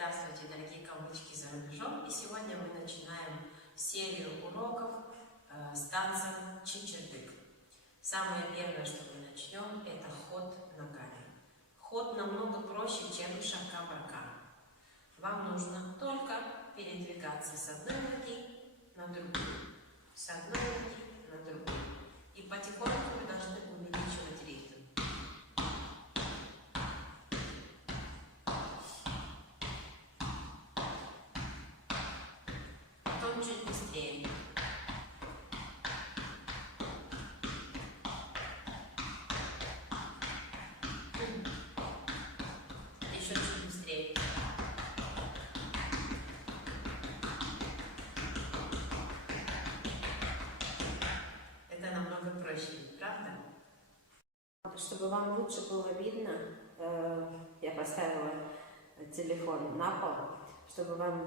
Здравствуйте, дорогие кавычки за рубежом! И сегодня мы начинаем серию уроков с танцем чичирдык. Самое первое, что мы начнем, это ход ногами. Ход намного проще, чем шака-брака. Вам нужно только передвигаться с одной ноги на другую, с одной ноги на другую. И потихоньку вы должны увеличивать ритм. Потом чуть быстрее. Еще чуть быстрее. Это намного проще, правда? Чтобы вам лучше было видно, я поставила телефон на пол, чтобы вам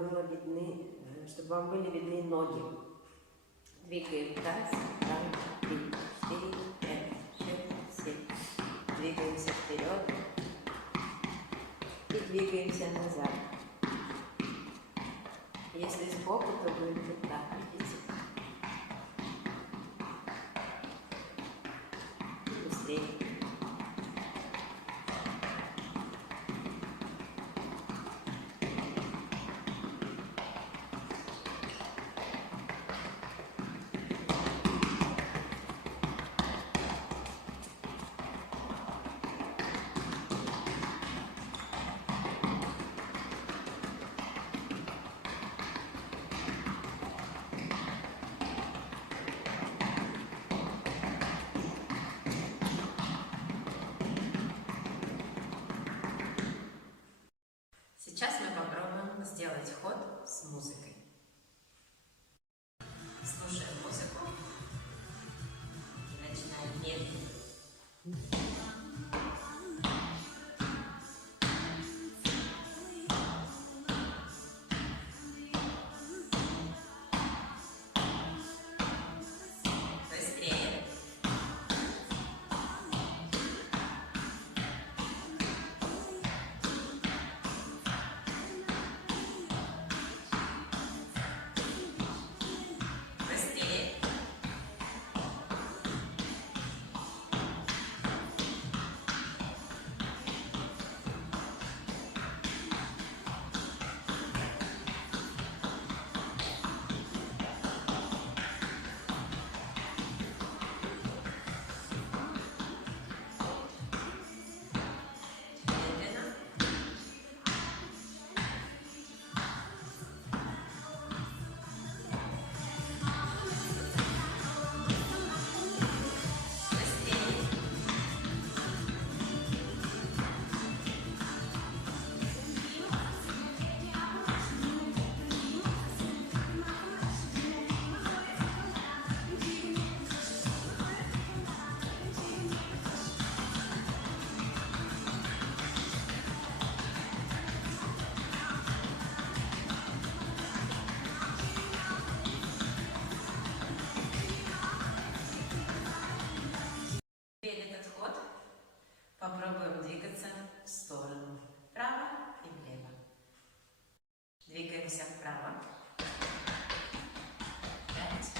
были видны ноги. Двигаем раз, два, три, четыре, пять, шесть, семь. Двигаемся вперед и двигаемся назад. Если сбоку, то будет вот так, видите? И быстрее. Сейчас мы попробуем сделать ход с музыкой. Слушаем музыку и начинаем медленно. Быстрее. Попробуем двигаться в сторону, вправо и влево. Двигаемся вправо. 5, 6,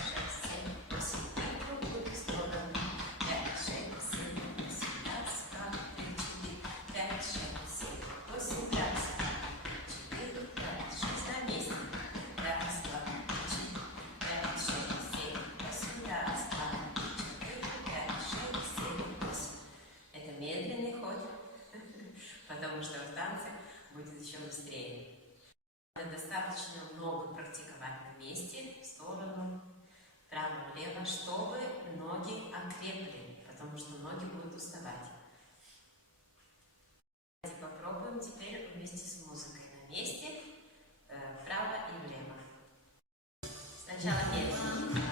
7, 8. И в другую сторону. 5, 6, 7, 8. Раз, два, три, 4. 5, 6, 7, 8. Раз, 4, 5, 6. На месте. Раз, два, 4. 5, 6, 7, 8. Раз, два, 4, 5, 6, 7, 8. Это медленный ход, потому что в танце будет еще быстрее. Надо достаточно много практиковать на месте, в сторону, вправо-влево, чтобы ноги окрепли, потому что ноги будут уставать. Давайте попробуем теперь вместе с музыкой на месте, вправо и влево. Сначала медленно.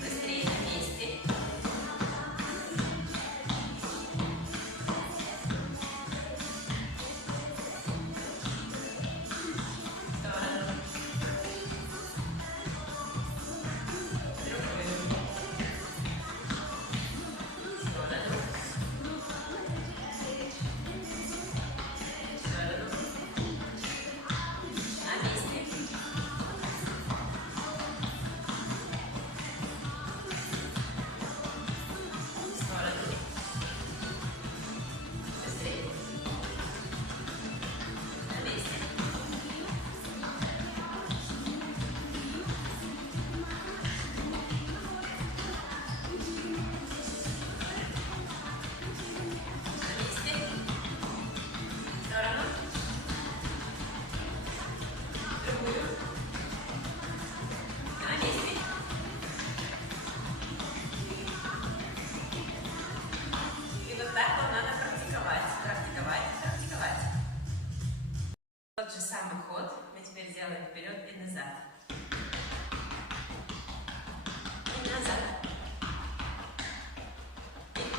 Быстрее на месте.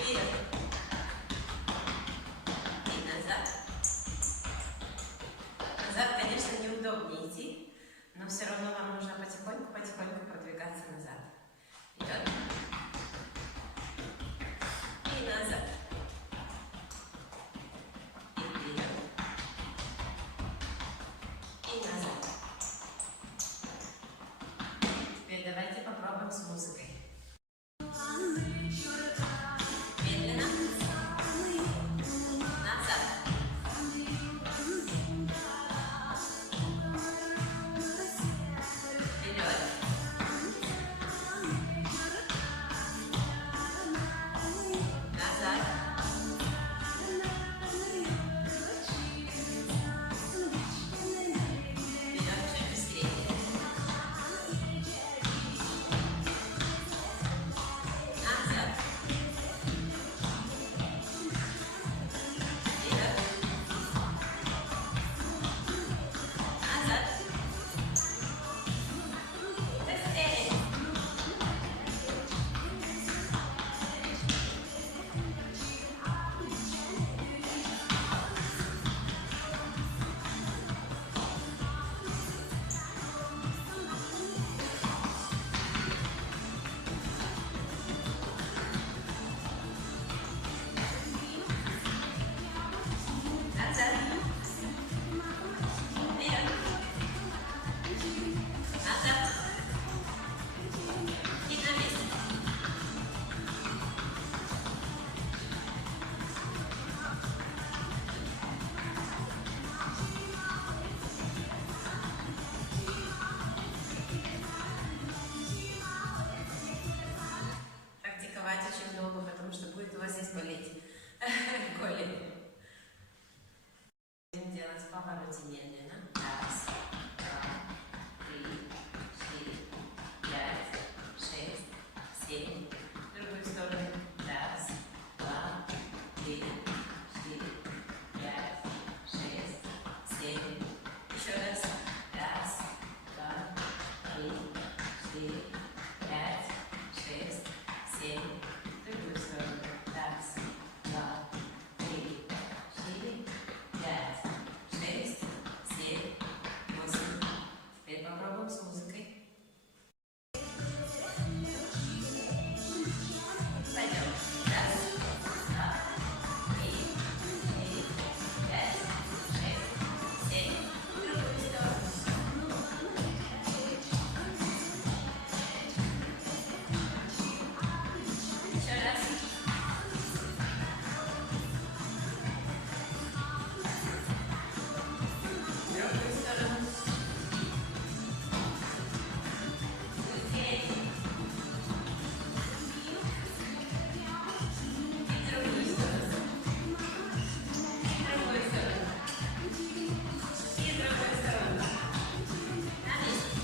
Вперед. И назад. Назад, конечно, неудобнее идти, но все равно вам нужно потихоньку продвигаться назад. Вперед. И назад. И вперед. И назад. Теперь давайте попробуем с музыкой. Медленно. Назад. Вперед. Назад. Вперед, чуть быстрее. Назад. Вперед. Назад. Быстрее. Назад. Вперед. Назад. И на месте. Практиковать очень долго, потому что будет у вас здесь болеть голень. Будем делать в повороте медленно. Раз, два, три, четыре, пять, шесть, семь. В другую сторону. Раз, два, три, четыре, пять, шесть, семь. Еще раз. Раз, два, три, четыре, пять, шесть, семь. В другую сторону. Раз, два, три, четыре, пять, шесть, семь, восемь. Теперь попробуем с музыкой. Пойдем. Раз, два, три, четыре, пять, шесть, семь. В другую сторону. Еще раз. В другую сторону. Быстрее. И другую сторону. И другую сторону. И другую сторону. На месте.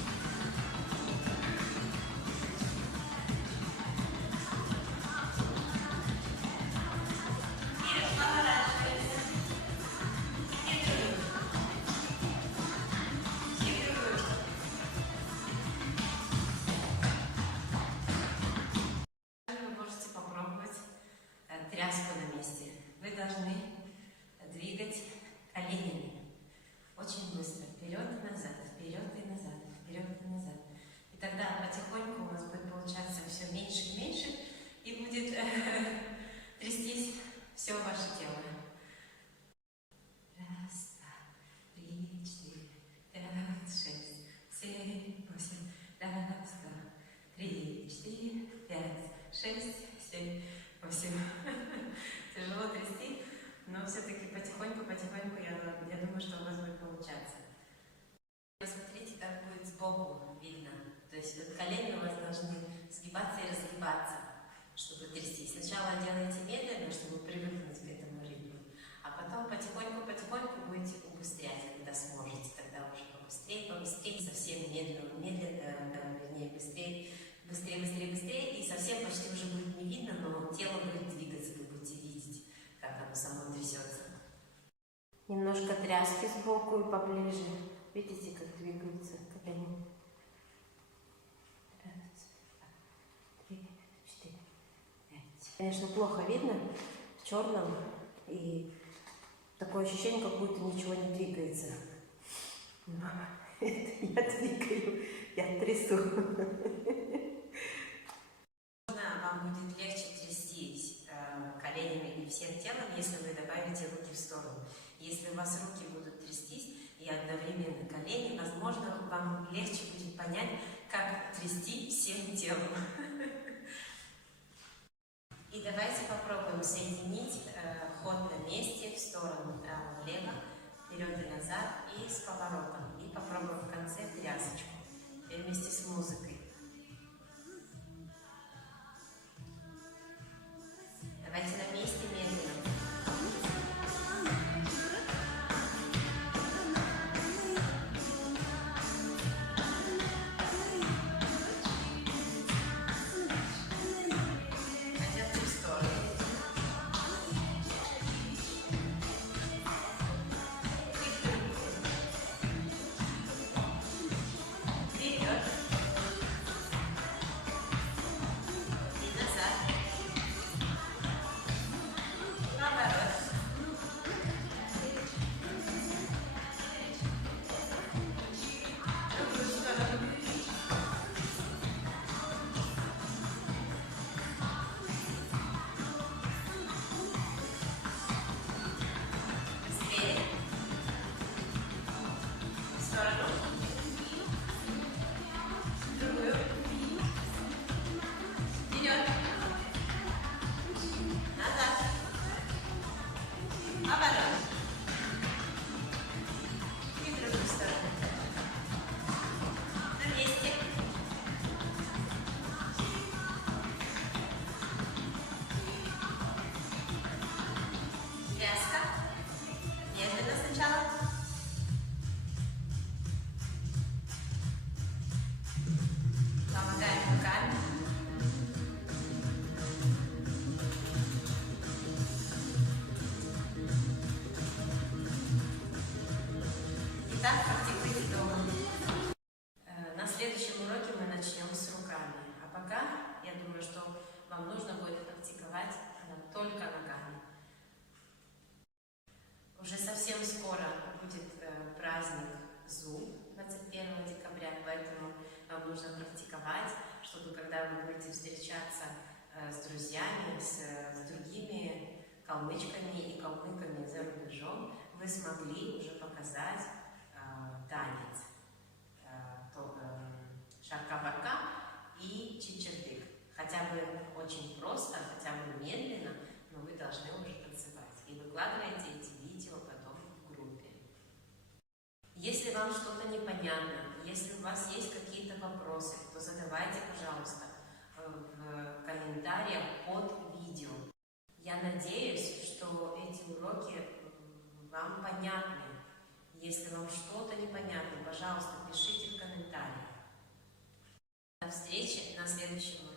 Вперед поворачиваемся. И другую. И другую. Вы можете попробовать тряску на месте. Вы должны двигать коленями очень быстро. Вперед и назад, вперед и назад, вперед и назад. И тогда потихоньку у вас будет получаться все меньше и меньше, и будет трястись все ваше тело. Раз, два, три, четыре, пять, шесть, семь, восемь. Раз, два, три, четыре, пять, шесть, семь, восемь. Тяжело трясти, но все-таки потихоньку я думаю, что у вас будет получаться. Посмотрите, как будет сбоку видно. То есть вот колени у вас должны сгибаться и разгибаться, чтобы трясти. Сначала делайте медленно, чтобы привыкнуть к этому ритму, а потом потихоньку будете убыстрять, когда сможете. Тогда уже побыстрее, совсем вернее, быстрее, и совсем почти уже будет не видно, но тело будет двигаться, вы будете видеть, как оно само трясется. Немножко тряски сбоку и поближе. Видите, как двигаются колени? Раз, два, три, четыре, пять. Конечно, плохо видно в черном, и такое ощущение, как будто ничего не двигается. Но я двигаю, я трясу. Вам будет легче трястись коленями и всем телом, если вы добавите руки в сторону. Если у вас руки будут трястись и одновременно колени, возможно, вам легче будет понять, как трясти всем телом. И давайте попробуем соединить ход на месте в сторону вправо-влево, вперед и назад и с поворотом. И попробуем в конце трясочку. Теперь вместе с музыкой. Давайте на месте медленно. Пойдемте в сторону. Вперед. И назад. Поворот. В другую сторону. Быстрее. В сторону. В другую. Вперед. Назад. Поворот. И в другую сторону. На месте. Тряска. Медленно сначала. Помогаем руками. Итак, практикуйте дома. На следующем уроке мы начнем с руками. А пока, я думаю, что вам нужно будет практиковать только ногами. Уже совсем скоро будет праздник ЗУ 21 декабря, поэтому вам нужно практиковать, чтобы когда вы будете встречаться с друзьями, с другими калмычками и калмыками за рубежом, вы смогли уже показать танец шарка-барка и чичердык. Хотя бы очень просто, хотя бы медленно, но вы должны уже танцевать. И выкладывайте эти видео потом в группе. Если вам что-то непонятно, если у вас есть какие-то вопросы, то задавайте, пожалуйста, в комментариях под видео. Я надеюсь, что эти уроки вам понятны. Если вам что-то непонятно, пожалуйста, пишите в комментариях. До встречи на следующем уроке.